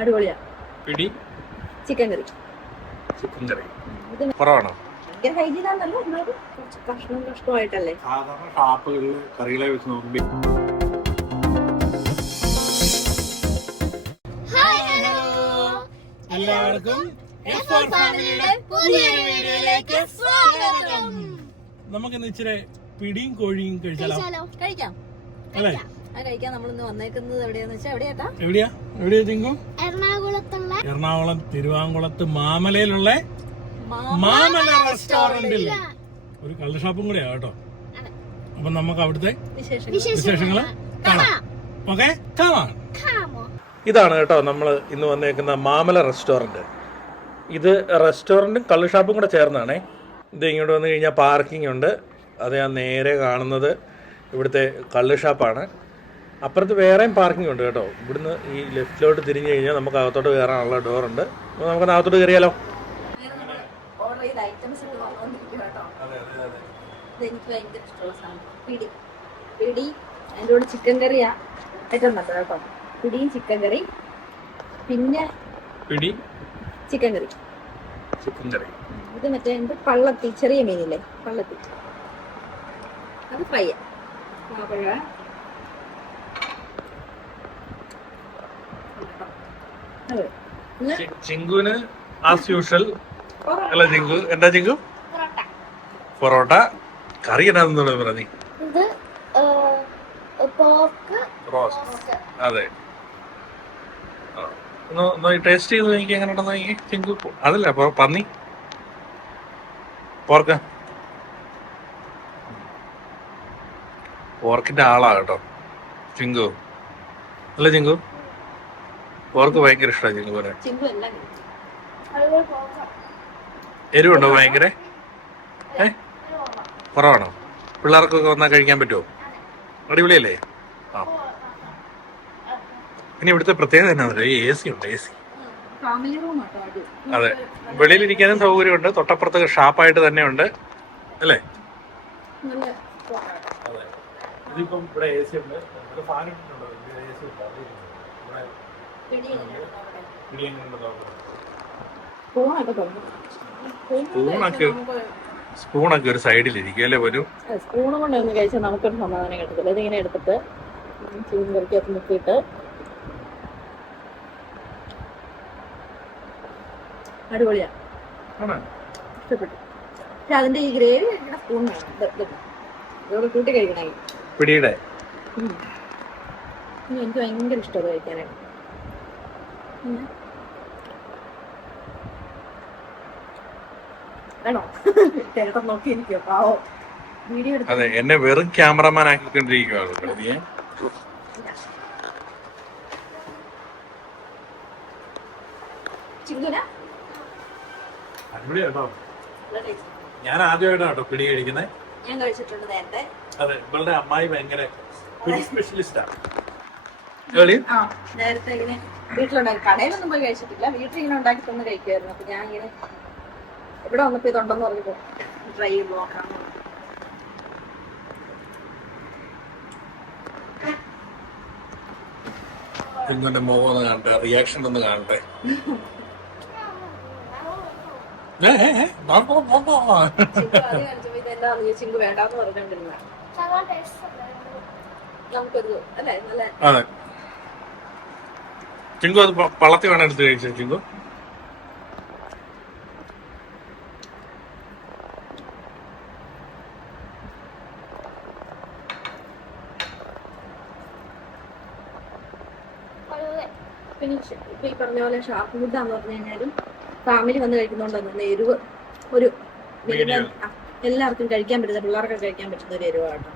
അടിപൊളിയാ. പിടി. ചിക്കൻ കറി ചിക്കൻ കറി ഇത് കുറവാണോ? ഭയങ്കര ഹൈജീൻ ആണല്ലോ എന്നാലും കുറച്ച് കഷ്ണം കഷ്ണമായിട്ടല്ലേ? സാധാരണ ഷാപ്പുകളിൽ കറികളെ വെച്ച് നോക്കുമ്പോൾ എല്ലാവർക്കും നമുക്കിന്ന് ഇച്ചിരി പിടിയും കോഴിയും കഴിച്ചാലോ? കഴിക്കാം. അല്ലേ? കഴിക്കാൻ? നമ്മളിന്ന് വന്നേക്കുന്നത് എവിടെയാന്ന് വെച്ചാൽ എവിടെയാട്ടാ? എവിടെയാ? എവിടെയാ ചിങ്കു എറണാകുളത്തുള്ള എറണാകുളം തിരുവാങ്കുളത്ത് മാമലയിലുള്ള മാമല റെസ്റ്റോറന്റിൽ ഒരു കള്ള് ഷോപ്പും കൂടെയാ കേട്ടോ. അപ്പൊ നമുക്ക് അവിടുത്തെ വിശേഷങ്ങൾ. കാണാം. ഓക്കെ കാണാം. ഇതാണ് കേട്ടോ നമ്മൾ ഇന്ന് വന്നേക്കുന്ന മാമല റെസ്റ്റോറന്റ് ഇത് റെസ്റ്റോറന്റും കള്ള് ഷാപ്പും കൂടെ ചേർന്നാണേ. ഇത് ഇങ്ങോട്ട് വന്നു കഴിഞ്ഞാൽ പാർക്കിംഗ് ഉണ്ട്. അത് ഞാൻ നേരെ കാണുന്നത് ഇവിടുത്തെ കള്ള് ഷാപ്പാണ്. അപ്പുറത്ത് വേറെയും പാർക്കിംഗ് ഉണ്ട് കേട്ടോ. ഇവിടുന്ന് ഈ ലെഫ്റ്റിലോട്ട് തിരിഞ്ഞു കഴിഞ്ഞാൽ നമുക്ക് അകത്തോട്ട് കയറാനുള്ള ഡോറുണ്ട് അപ്പോൾ നമുക്ക് അകത്തോട്ട് കയറിയാലോ? ഓർഡർ ചെയ്ത ഐറ്റംസ് വന്നുകൊണ്ടിരിക്കും കേട്ടോ. ഇത് എനിക്ക് ഭയങ്കര ഇഷ്ടമുള്ള സാധനം. പിടി. പിടി. അതിന്റെ കൂടെ ചിക്കൻ കറിയാ ഏറ്റവും നല്ലത് കേട്ടോ. പിടിയും ചിക്കൻ കറി പിന്നെ പിടി. ചിക്കൻ കറി ചിക്കൻ കറി ഇത് മറ്റേ എന്ത്? പള്ളത്തി. ചെറിയ മീനില്ലേ? പള്ളത്തി. അത് ഫ്രൈ ആ. ചിങ്കുവിന് ആസ് യൂഷ്വൽ അല്ല ചിങ്കു. എന്താ ചിങ്കു? പൊറോട്ട. കറി എന്നാന്ന് പറഞ്ഞു ഇത് പോർക്ക്. റോസ്റ്റ് അതെ. ടേസ്റ്റ് ചെയ്ത് നോക്കി എങ്ങനെ ഉണ്ടെന്ന് നോക്കി ചിങ്കു. അതല്ല പന്നി. പോർക്ക. പോർക്കിന്റെ ആളാ കേട്ടോ. ചിങ്കു. അല്ല ചിങ്കു? പോർക്ക് ഭയങ്കര ഇഷ്ടമാണ് ചിങ്കു. അതുപോലെ പോർക്ക് എരിവുണ്ടോ ഭയങ്കര? ഏ? കുറവാണോ? പിള്ളേർക്കൊക്കെ വന്നാൽ കഴിക്കാൻ പറ്റുമോ അടിപൊളിയല്ലേ? ആ. ഇനി ഇവിടുത്തെ പ്രത്യേകത എന്നാ എ സി ഉണ്ട് എ സി അത്. വെളിയിലിരിക്കാനും സൗകര്യമുണ്ട്. തൊട്ടപ്പുറത്ത് ഷാപ്പായിട്ട് തന്നെ ഉണ്ട് അല്ലേ ഇതിപ്പം ഇവിടെ എ സി ഉണ്ട്. ഫാൻ ഇട്ടിട്ടുണ്ടോ. എ സി ഉണ്ട് പിടി എങ്ങനെയാണ് അവിടെ? ഇവിടെ സ്പൂണൊക്കെ സ്പൂണൊക്കെ ഒരു സൈഡിലിരിക്കും അല്ലേ ഒരു സ്പൂണും കൊണ്ട് ഒന്ന് കഴിച്ചാൽ നമുക്കൊരു സമാധാനം കിട്ടത്തില്ല. ഇതിങ്ങനെ എടുത്തിട്ട് ചീൻ കറിക്കകത്ത് മുക്കിയിട്ട്. അടിപൊളിയാ. ഇഷ്ടപ്പെട്ടു. പക്ഷെ അതിന്റെ ഈ ഗ്രേവി കഴിക്കുന്ന സ്പൂൺ വേണം. ഇതോടെ കൂട്ടി കഴിക്കണമെങ്കിൽ പിടിയുടെ. എനിക്ക് ഭയങ്കര ഇഷ്ടമാണ് കഴിക്കാനായിട്ട്. വേണോ? ചേട്ടൻ നോക്കിയിരിക്കോ പാവോ. വീഡിയോ എടുത്ത് അതെ എന്നെ വെറും ക്യാമറമാൻ ആക്കിക്കൊണ്ടിരിക്കുകയാണ് ഞാൻ ആദ്യമായിട്ടാണ് കേട്ടോ പിടി കഴിക്കുന്നത് ഞാൻ കഴിച്ചിട്ടുണ്ട് നേരത്തെ. അതെ ഇവളുടെ അമ്മായി ഭയങ്കര പിടി സ്പെഷ്യലിസ്റ്റാണ് ആ നേരത്തെ ഇങ്ങനെ വീട്ടിലുണ്ടാക്കി കടയിലൊന്നും പോയി കഴിച്ചിട്ടില്ല. വീട്ടിൽ ഇങ്ങനെ ഉണ്ടാക്കി തന്നെ കഴിക്കുമായിരുന്നു അപ്പൊ ഞാൻ ഇങ്ങനെ ഇവിടെ വന്നപ്പോ ഇതുണ്ടെന്ന് പറഞ്ഞപ്പോ ട്രൈ ചെയ്ത് നോക്കാം. കുഞ്ഞിന്റെ മുഖം ഒന്ന് കാണട്ടെ. റിയാക്ഷൻ ഒന്ന് കാണട്ടെ. ചിങ്കു വേണ്ടാന്ന് പറഞ്ഞോണ്ടിരുന്ന നമുക്കൊരു അല്ലെ? നല്ല ചിങ്കു അത് പളത്തി പള്ളത്തി വേണം എടുത്ത് കഴിച്ചത് ചിങ്കു ഈ പറഞ്ഞ പോലെ ഷാർപ്പ് പറഞ്ഞു കഴിഞ്ഞാലും ഫാമിലി വന്ന് കഴിക്കുന്നോണ്ടെന്ന് എരിവ് ഒരു എല്ലാവർക്കും കഴിക്കാൻ പറ്റുന്ന പിള്ളേർക്കൊക്കെ കഴിക്കാൻ പറ്റുന്ന ഒരു എരിവാട്ടോ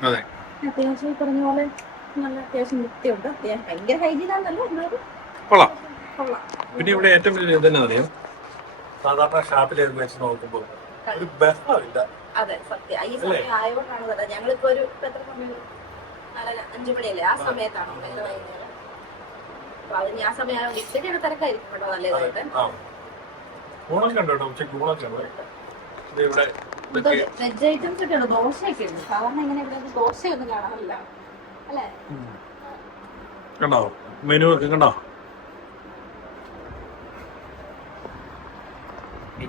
അതെ. അത്യാവശ്യം ഈ പറഞ്ഞ പോലെ നല്ല അത്യാവശ്യം വൃത്തിയുണ്ട്. അത്യാവശ്യം ഭയങ്കര ഹൈജീൻ ആണല്ലോ എന്നാലും. കൊള്ളാം. കൊള്ളാം. പിന്നെ ഇവിടെ ഏറ്റവും വലിയ ഇതെന്നാ അറിയാം. സാധാരണ ഷാപ്പിൽ വെച്ച് നോക്കുമ്പോൾ ഒരു ബഹളമില്ല. അതെ സത്യം. ഈ സമയം ആയതുകൊണ്ടാണ് തന്നെ ഞങ്ങളിപ്പോ ഒരു എത്ര സമയം? നാലര അഞ്ചു മണിയല്ലേ? ആ സമയത്താണോ? നല്ല വൈകുന്നേരം. അപ്പൊ അതിന് ആ സമയം ഇച്ചിരിയൊക്കെ തിരക്കായിരിക്കും കേട്ടോ നല്ലതായിട്ട്. ആ. കണ്ടോ ഉച്ചയ്ക്ക് ഊണൊക്കെ കണ്ടോ ഇവിടെ വെജ് ഐറ്റംസ് ഒക്കെ ഉണ്ട് ദോശയൊക്കെ ഉണ്ട്. സാധാരണ ഇങ്ങനെ ഇവിടെ ഒന്നും ദോശയൊന്നും കാണാറില്ല. കണ്ടോ? മെനു ഒക്കെ കണ്ടോ?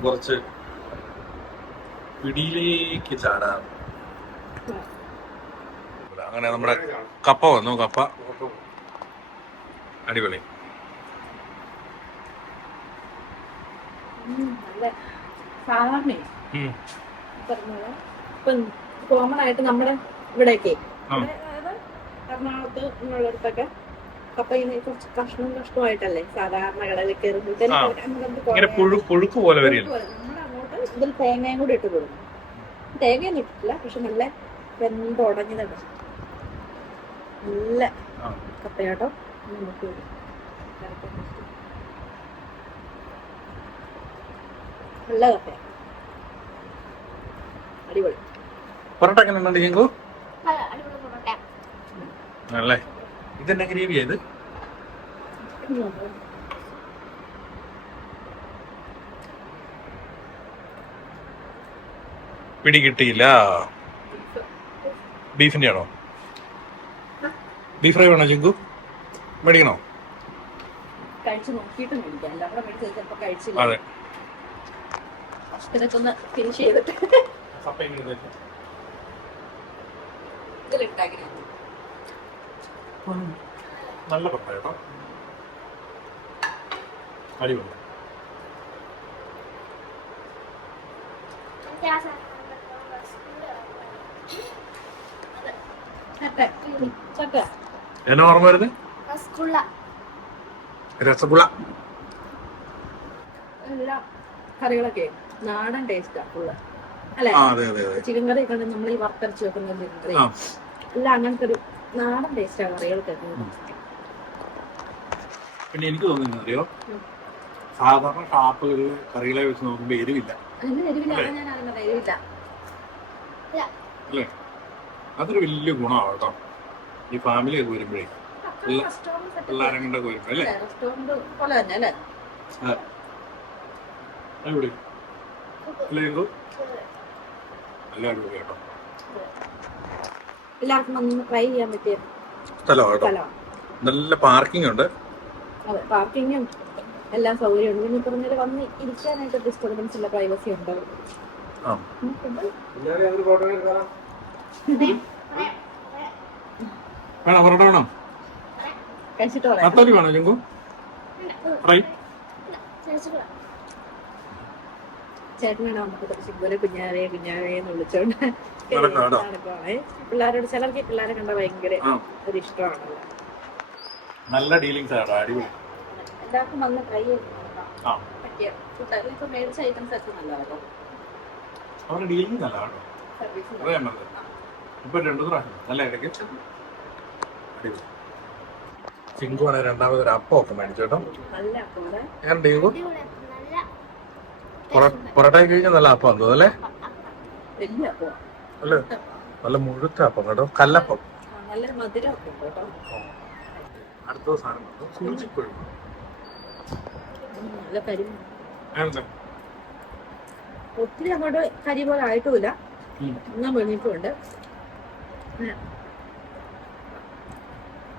കുറച്ച് പിടിയിലേക്ക് ചാടാം. അങ്ങനെ നമ്മുടെ കപ്പ വന്നു. കപ്പ. അടിപൊളി. സാധാരണ കോമൺ ആയിട്ട് നമ്മുടെ ഇവിടെയൊക്കെ എറണാകുളത്ത് ഉള്ളിടത്തൊക്കെ. അപ്പൊ ഇങ്ങനെ കുറച്ച് കഷ്ണം കഷ്ണമായിട്ടല്ലേ സാധാരണ കടലിൽ കയറുമ്പോഴത്തേനും പുഴുക്ക് പോലെ അങ്ങോട്ട് ഇതിൽ തേങ്ങയും കൂടി ഇട്ട് കൊടുക്കും. തേങ്ങയൊന്നും ഇട്ടില്ല പക്ഷെ നല്ല നടന്നു നല്ല. കപ്പയാട്ടോ. നമുക്ക്. നല്ല കപ്പ അടിപൊളി. പൊറോട്ട എങ്ങനെ ഉണ്ട് ചിങ്കു നല്ല അടിപൊളി പൊറോട്ട അല്ലേ ഇതെന്നെ ഗ്രേവി ചെയ്ത് പിടി കിട്ടിയില്ല. ബീഫിന്റെ ആണോ? ബീഫ് ഫ്രൈ വേണോ ചിങ്കു? മേടിക്കണോ? അതെ. ഫിനിഷ് ചെയ്തിട്ട്. നല്ല പപ്പ കേട്ടോ. അടിപൊളി. എന്നാ ഓർമ്മ വരുന്നത് രസഗുള. എല്ലാ കറികളൊക്കെ നാടൻ ടേസ്റ്റാ ഫുള്ള്. അല്ലെ? അതെ അതെ അതെ. ചിക്കൻ കറി ഒക്കെ നമ്മൾ ഈ വറുത്തരച്ച് വെക്കുന്ന ചിക്കൻ കറി. ആ എല്ലാം അങ്ങനത്തെ ഒരു നാടൻ ടേസ്റ്റാ കറികൾക്കൊക്കെ പിന്നെ എനിക്ക് തോന്നുന്നു അറിയോ. സാധാരണ ഷാപ്പുകളിൽ കറികളെ വെച്ച് നോക്കുമ്പോൾ എരിവില്ല. അല്ലേ? അതൊരു വലിയ ഗുണമാണ് കേട്ടോ. ഈ ഫാമിലി ഒക്കെ വരുമ്പോഴേ. പിള്ളേരും കൊണ്ടൊക്കെ വരുമ്പോ അല്ലേ? അടിപൊളി അല്ലേ? ചിങ്കു? നല്ല അടിപൊളി കേട്ടോ. എല്ലാവർക്കും വന്ന് ട്രൈ ചെയ്യാൻ പറ്റിയ സ്ഥലമാണ് നല്ല പാർക്കിംഗ് ഉണ്ട്. അതെ പാർക്കിങ്ങും എല്ലാ സൗകര്യമുണ്ട് പിന്നെ ഈ വന്ന് ഇരിക്കാനായിട്ട് ഡിസ്റ്റർബൻസ് ഇല്ല പ്രൈവസി ഉണ്ട്. വേണം പൊറോട്ട വേണം. കഴിച്ചിട്ട് പറയാം വേണോ ചിങ്കു റസ്ഗുള്ള ചേട്ടനാണ് നമുക്ക് കുഞ്ഞാവേ കുഞ്ഞാവേ എന്ന് വിളിച്ചോണ്ട്. നടക്കുവാണേ. പിള്ളേരോട് ചിലർക്ക് പിള്ളേരെ കണ്ട ഭയങ്കര ഒരു നല്ല ഡീലിങ്സ് അടിപൊളി. എല്ലാവർക്കും വന്ന് ട്രൈ ചെയ്ത് ആ. പറ്റിയ? ഫുഡ് ഇപ്പൊ മേടിച്ച ഐറ്റംസ് ഒക്കെ നല്ലതാണോ അവരുടെ ഡീലിംഗ് നല്ല സർവീസ് അതെ ഇപ്പൊ രണ്ടു പ്രാവശ്യം നല്ല ഇടയ്ക്ക്. അടിപൊളി. ചിങ്കു ആണ് രണ്ടാമത് ഒരു അപ്പം ഒക്കെ മേടിച്ചോട്ടോ നല്ല പോലെ ഞാൻ ചിങ്കു അടിപൊളി നല്ല പൊറോട്ട കഴിഞ്ഞാൽ നല്ല അപ്പം തോന്നുന്നു അല്ലേ അല്ലേ? നല്ല മുഴുത്ത അപ്പം കേട്ടോ കല്ലപ്പം. അടുത്ത സാധനം? ഒത്തിരി അങ്ങോട്ട് കരി പോലെ ആയിട്ടുമില്ല ഇന്നും എന്നാ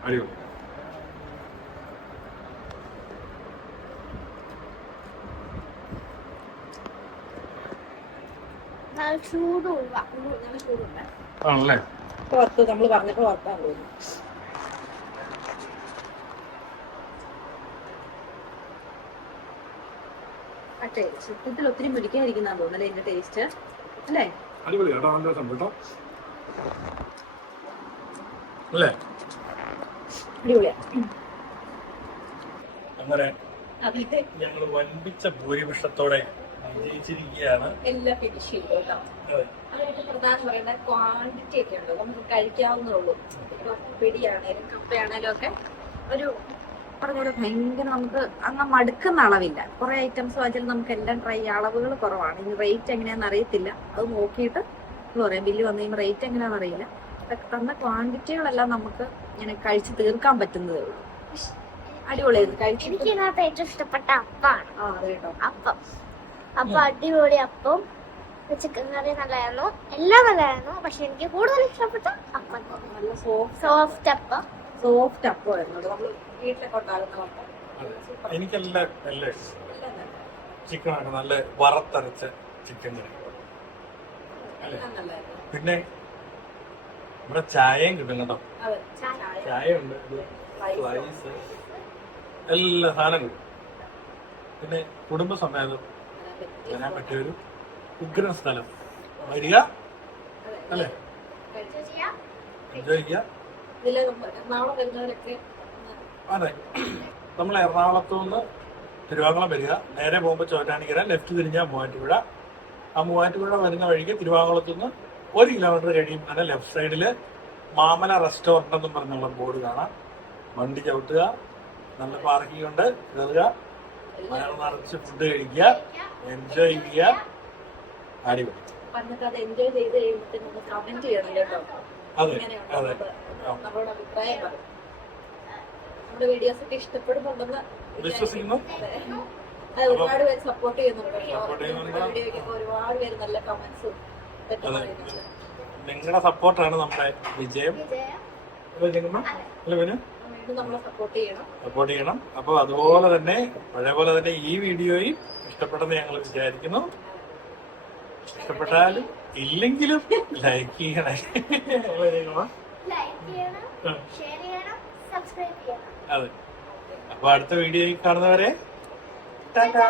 അറിയോ അടിപൊളി. ആണല്ലേ? പുറത്ത് നമ്മൾ പറഞ്ഞപ്പോ പുറത്താൻ തോന്നുന്നു ആ ടേസ്റ്റ് സത്യത്തിൽ ഒത്തിരി മുരിക്കായിരിക്കുന്ന തോന്നുന്നല്ലേ ഇതിന്റെ ടേസ്റ്റ് അല്ലേ? അടിപൊളി കേട്ടോ നല്ല രസം കേട്ടോ. അല്ലേ? അടിപൊളിയാ. അങ്ങനെ ഞങ്ങൾ വൻപിച്ച ഭൂരിപക്ഷത്തോടെ വിജയിച്ചിരിക്കുകയാണ്. എല്ലാം ഫിനിഷ് ചെയ്തു കേട്ടോ. അതെ. പ്രധാനം പറയുന്ന ക്വാണ്ടിറ്റി ഒക്കെ ഉണ്ട്. നമുക്ക് കഴിക്കാവുന്നുള്ളൂ ഇപ്പൊ പിടിയാണേലും കപ്പയാണേലും ഒക്കെ ഒരു പറഞ്ഞ ഭയങ്കര നമുക്ക് അങ്ങ് മടുക്കുന്ന അളവില്ല. കുറെ ഐറ്റംസ് വാങ്ങിച്ചാൽ നമുക്ക് എല്ലാം ട്രൈ അളവുകൾ കുറവാണ്. ഇനി റേറ്റ് എങ്ങനെയാണെന്ന് അറിയത്തില്ല. അത് നോക്കിയിട്ട് പറയാം. ബില്ല് വന്നു കഴിയുമ്പോൾ റേറ്റ് എങ്ങനെയാണെന്ന് അറിയില്ല. തന്ന ക്വാണ്ടിറ്റികളെല്ലാം നമുക്ക് ഇങ്ങനെ കഴിച്ച് തീർക്കാൻ പറ്റുന്നതേ ഉള്ളൂ. അടിപൊളിയായിരുന്നു. കഴിച്ചു എനിക്ക് ഇതിനകത്ത് ഏറ്റവും ഇഷ്ടപ്പെട്ട അപ്പാണ്. ആ കേട്ടോ. അപ്പം. അപ്പം അടിപൊളി. അപ്പം ചിക്കൻ കറി നല്ലതായിരുന്നു. എല്ലാം നല്ലതായിരുന്നു. പക്ഷെ എനിക്ക് കൂടുതൽ ഇഷ്ടപ്പെട്ട അപ്പം. നല്ല സോഫ്റ്റ് സോഫ്റ്റ് അപ്പം. സോഫ്റ്റ് അപ്പമായിരുന്നു. നമ്മൾ വീട്ടിലൊക്കെ ഉണ്ടാകുന്ന അപ്പം. എനിക്കെല്ലാം എല്ലാം. എല്ലാം നല്ല. വറത്തരച്ച ചിക്കൻ കറി പിന്നെ ഇവിടെ ചായയും കിട്ടും കേട്ടോ. ചായ. ചായ ഉണ്ട് സ്ലൈസ് എല്ലാ സാധനം കിട്ടും. പിന്നെ കുടുംബസമേതം വരാൻ പറ്റിയ ഒരു ഉഗ്രൻ സ്ഥലം. വരിക. അല്ലേ? എൻജോയ് ചെയ്യുക. അതെ. നമ്മൾ എറണാകുളത്തു നിന്ന് തിരുവാങ്കുളം വരിക. നേരെ പോകുമ്പോൾ ചോറ്റാനിക്കര ലെഫ്റ്റ് തിരിഞ്ഞാൽ മൂവാറ്റുപുഴ. ആ മൂവാറ്റുപുഴ വരുന്ന വഴിക്ക് തിരുവാങ്കുളത്തു നിന്ന് ഒരു കിലോമീറ്റർ കഴിയുമ്പോൾ തന്നെ ലെഫ്റ്റ് സൈഡിൽ മാമല റെസ്റ്റോറന്റ് എന്നും പറഞ്ഞുള്ള ബോർഡ് കാണാം. വണ്ടി ചവിട്ടുക. നല്ല പാർക്കിംഗ് ഉണ്ട്. കയറുക വയറ് നിറച്ച് ഫുഡ് കഴിക്കുക എൻജോയ് ചെയ്യുക. അടിപൊളി. വന്നിട്ട് അത് എൻജോയ് ചെയ്ത് കഴിയുമ്പോഴത്തേനും ഒന്ന് കമന്റ് ചെയ്യണം കേട്ടോ. അതെ അതെ. നമ്മൾ നമ്മളോട് അഭിപ്രായം പറയും. നമ്മുടെ വീഡിയോസ് ഒക്കെ ഇഷ്ടപ്പെടുന്നുണ്ടെന്ന് വിശ്വസിക്കുന്നു? അതെ. അത് ഒരുപാട് പേര് സപ്പോർട്ട് ചെയ്യുന്നുണ്ട് ഒരുപാട് പേര് നല്ല കമന്റ്സും നിങ്ങളുടെ സപ്പോർട്ടാണ് നമ്മുടെ വിജയം. അല്ലേ ജംഗമ്മ? സപ്പോർട്ട് ചെയ്യണം. സപ്പോർട്ട് ചെയ്യണം. അപ്പോൾ അതുപോലെ തന്നെ പഴയ പോലെ തന്നെ ഈ വീഡിയോയും ഇഷ്ടപ്പെട്ടെന്ന് ഞങ്ങൾ വിചാരിക്കുന്നു. ഇഷ്ടപ്പെട്ടാൽ ഇല്ലെങ്കിലും ലൈക്ക് ചെയ്യണേ. ലൈക്ക് ചെയ്യണം ഷെയർ ചെയ്യണം സബ്സ്ക്രൈബ് ചെയ്യണം. അതെ. അപ്പൊ അടുത്ത വീഡിയോയിൽ കാണുന്നവരെ ടാറ്റാ.